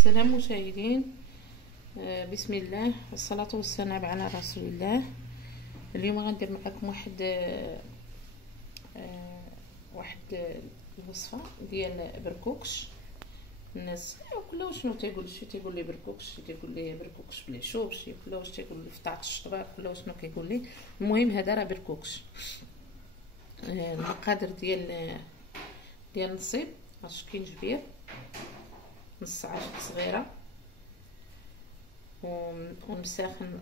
السلام مشاهدين. بسم الله والصلاة والسلام على رسول الله. اليوم غندير معكم واحد الوصفة ديال بركوكش. الناس كلها شنو تيقول، شي تيقول لي بركوكش، شي تيقول لي بركوكش بالعشوب، شي كلها تيقول لي فطاعة الشطبة، كلها شنو كيقول لي. المهم هذا راه بركوكش. المقادير ديال النصيب: عشر كينجبير، نص عاشق صغيره، ونساخن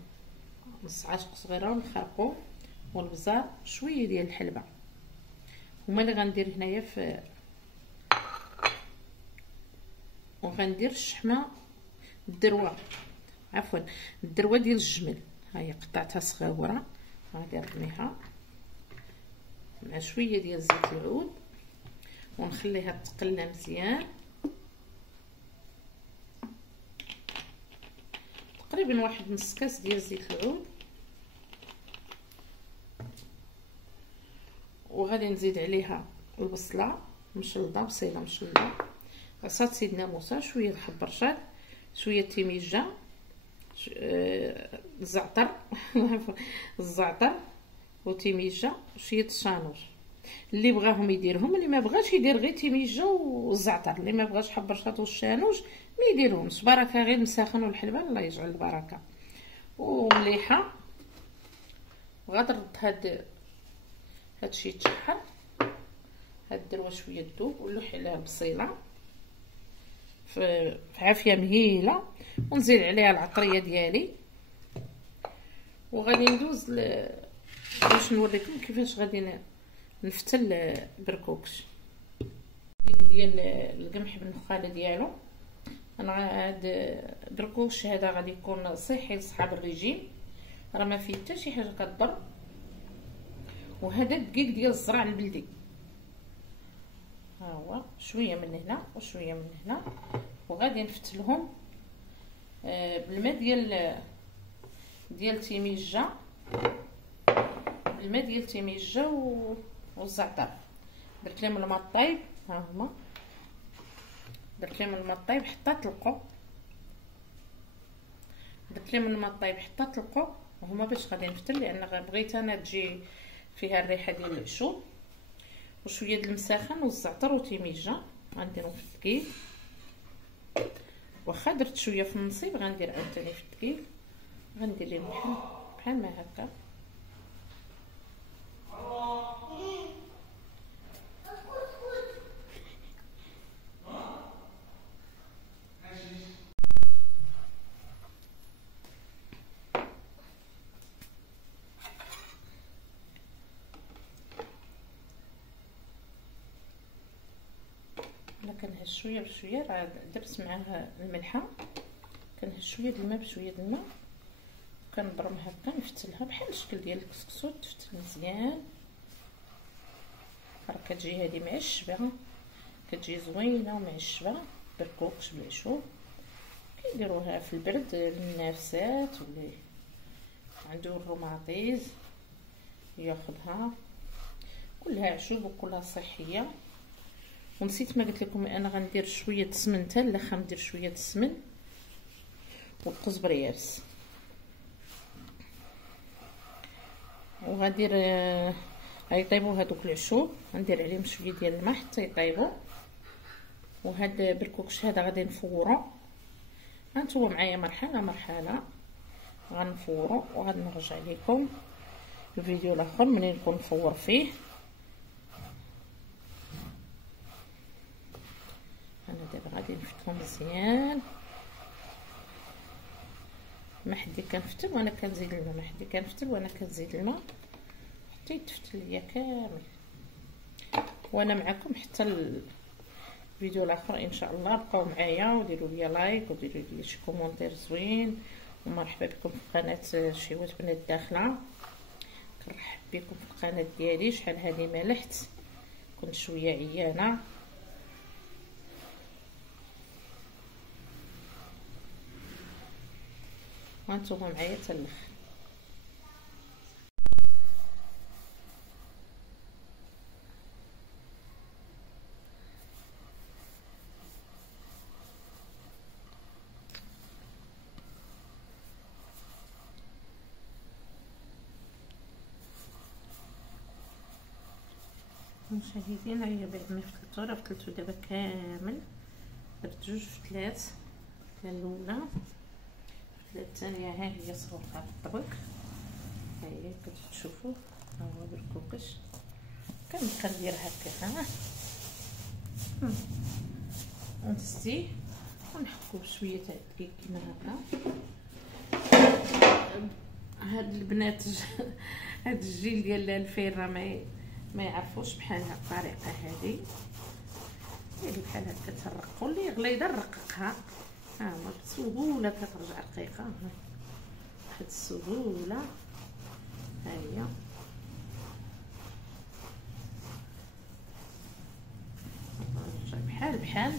نص عاشق صغيره، والخرقوم والبزار، شويه ديال الحلبه. هما اللي غندير هنايا وغندير الشحمه الدروه ديال الجمل. ها هي قطعتها صغيره، غادي نرميها مع شويه ديال زيت العود ونخليها تقلى مزيان، تقريبا واحد نص كاس ديال زيت العود. وغادي نزيد عليها البصله مشلضه، بصيله مشلضه، عصا سيدنا موسى، شويه الحبرشاد، شويه التيميجه، الزعتر الزعتر وتيميجه، شويه الشانور. اللي بغاهم يديرهم، اللي ما بغاش يدير غير تيميجه والزعتر، اللي ما بغاش حبرشات والشانوج ما يديرهمش. بركه غير مساخن والحلبه الله يجعل البركه ومليحه. غترد هادشي يتشحر، هاد الدروه شويه تذوب، ونلوح عليها البصيله في عافيه مهيله، ونزيد عليها العطريه ديالي. وغادي ندوز باش نوريكم كيفاش غادي نفتل بركوكش ديال القمح بالنخاله ديالو. انا هاد بركوكش هذا غادي يكون صحي لصحاب الريجيم، راه ما فيه حتى شي حاجه كضر. وهذا الدقيق ديال الزرع البلدي، ها هو شويه من هنا وشويه من هنا، وغادي نفتلهم بالماء ديال تيميجه، الماء ديال التيميجه والزعتر. درت لهم الماء الطايب، ها هما درت لهم الماء الطايب حتى طلقوا، درت لهم الماء الطايب حتى طلقوا هما باش غادي نفتل، لان بغيت انا تجي فيها الريحه ديال العشوب. وشويه ديال المساخن والزعتر وتيميجه غنديرهم في الدقيق. واخا درت شويه في النصيب غندير عاوتاني في الدقيق، غندير لهم بحال ما هكا. كنهز شويه بشويه، راه درت معاها الملحه، كنهز شويه د الماء بشويه د الماء، كنبرم هكا نفتلها بحال الشكل ديال الكسكسو، تفتل مزيان. راه كتجي هذه معشبه، كتجي زوينه ومعشبه، بركوكش بالعشوب. كيديروها في البرد للنافسات واللي عنده الروماتيز ياخذها، كلها عشوب وكلها صحيه. ونسيت ما قلت لكم انا غندير شويه السمن، حتى الاخا ندير شويه السمن والقزبر يابس. وغندير غيطيبوا هذوك العشوب، غندير عليهم شويه ديال الماء حتى يطيبوا. وهذا بركوكش هذا غادي نفورو، هانتوما معايا مرحله مرحله غنفورو، وغادي نرجع لكم الفيديو الاخر منين نكون نفور فيه. انا دابا غادي نفتهم مزيان، ما حدي كنفتل وانا كنزيد الماء، ما حدي كنفتل وانا كنزيد الماء حتى يتفتل ليا كامل. وانا معكم حتى الفيديو الاخر ان شاء الله. بقاو معايا وديروا لي لايك وديروا لي شي كومونتير زوين، ومرحبا بكم في قناه شهوات بنات داخله. كنرحب بكم في القناه ديالي. شحال هذه ملحت، كنت شويه عيانه. وانتم معايا حتى الاخر. مشاهدينا هي بعد ما فتلتو دابا كامل، درت 2 فتلات. الاولى الفتله الثانيه ها هي صغيره بالطبق، ها هي كتشوفوا ها هو بركوكش كنبقى ندير هكا ها ونسيه ونحكو بشويه تاع الدقيق كيما هكا. هاد البنات هاد الجيل ديال الفيره ما يعرفوش بحال هاد الطريقه هذه اللي بحال هكا ترقوا اللي يغلى يدير رققها. ها هو بسهوله كترجع رقيقه بواحد السهوله. ها هي بحال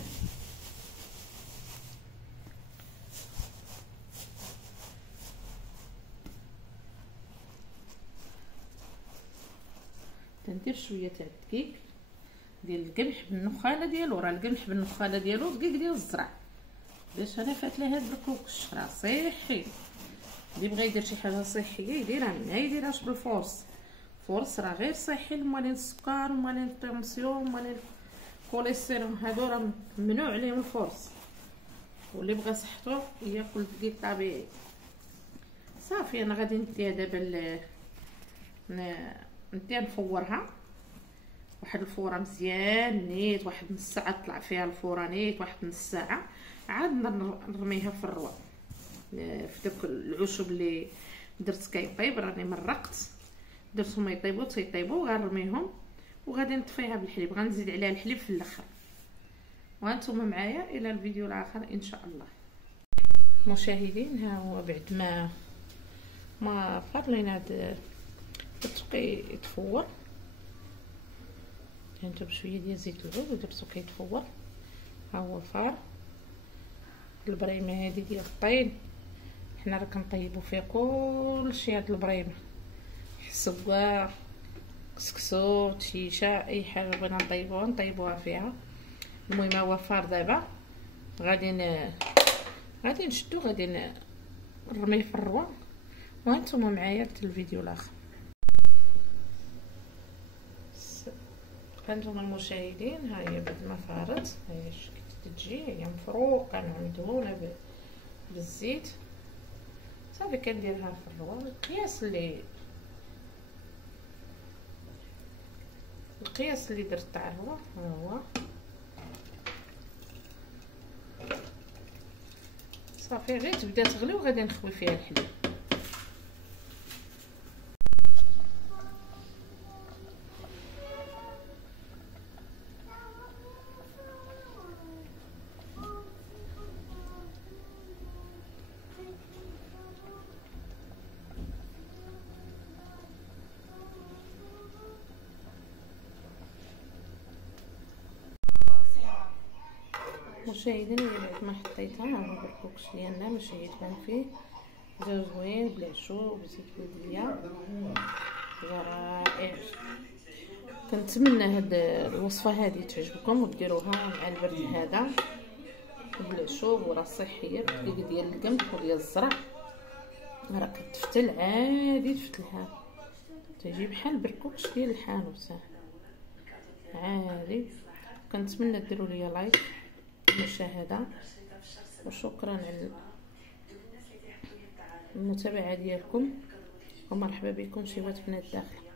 تندير شويه تاع الدقيق ديال القمح بالنخاله ديالو. راه القمح بالنخاله ديالو دقيق ديال الزرع، باش انا فات لها هاد الكوكش راه صحي. اللي بغى يدير شي حاجه صحيه يديرها، ما يديرهاش بالفورس. فورس راه غير صحي لمالين السكر ومالين الطنسيون ومالين الكوليسترول، هادو راه ممنوع عليهم الفورس. واللي بغى صحتو ياكل دقيق طبيعي. صافي انا غادي نديها دابا نديها نفورها واحد الفوره مزيان نيت، واحد نص ساعه طلع فيها الفوره نيت، واحد نص ساعه عاد نرميها في الروا. في داك العشب اللي درت كيطيب راني مرقت درتهم يطيبوا غنرميهم وغادي نطفيها بالحليب، غنزيد عليها الحليب في الاخر. وانتم معايا الى الفيديو الاخر ان شاء الله. مشاهدين ها هو بعد ما فرلينا هاد الدقيق يتفور، دهنتو بشويه ديال زيت العود ودرتو كيتفور. ها هو فار البريمه هذه ديال الطين، حنا راه كنطيبوا فيها كلشي. هاد البريمه حسوا كسكسو تشيشه اي حاجه بغينا نطيبوها فيها. المهم هو فار دابا غادي نشدو غادي نرميه في الروا وانتم معايا حتى الفيديو الاخر. هانتوما المشاهدين ها هي بعد ما فارت، ها هي شكل تجي هي مفروقه مدهونه بالزيت. صافي كنديرها في الروا القياس اللي درت تاع الروا. ها هو صافي غير تبدا تغلي وغادي نخوي فيها الحليب. مشاهدين بعد ما حطيتها ها هو الكوكش ديالنا باش يتبان فيه زوين بالعشوب بزيت البلديه رائع. كنتمنى هاد الوصفه هذه تعجبكم وديروها مع البرد هذا بالعشوب، وراه صحيه بالدقيق ديال القمح وديال الزرع. راه كتفتل عادي تفتلها تجي بحال بركوكش ديال الحانوت عادي. كنتمنى ديروا لي لايك المشاهده، وشكرا على المتابعه ديالكم، ومرحبا بكم شيوات بنات داخل.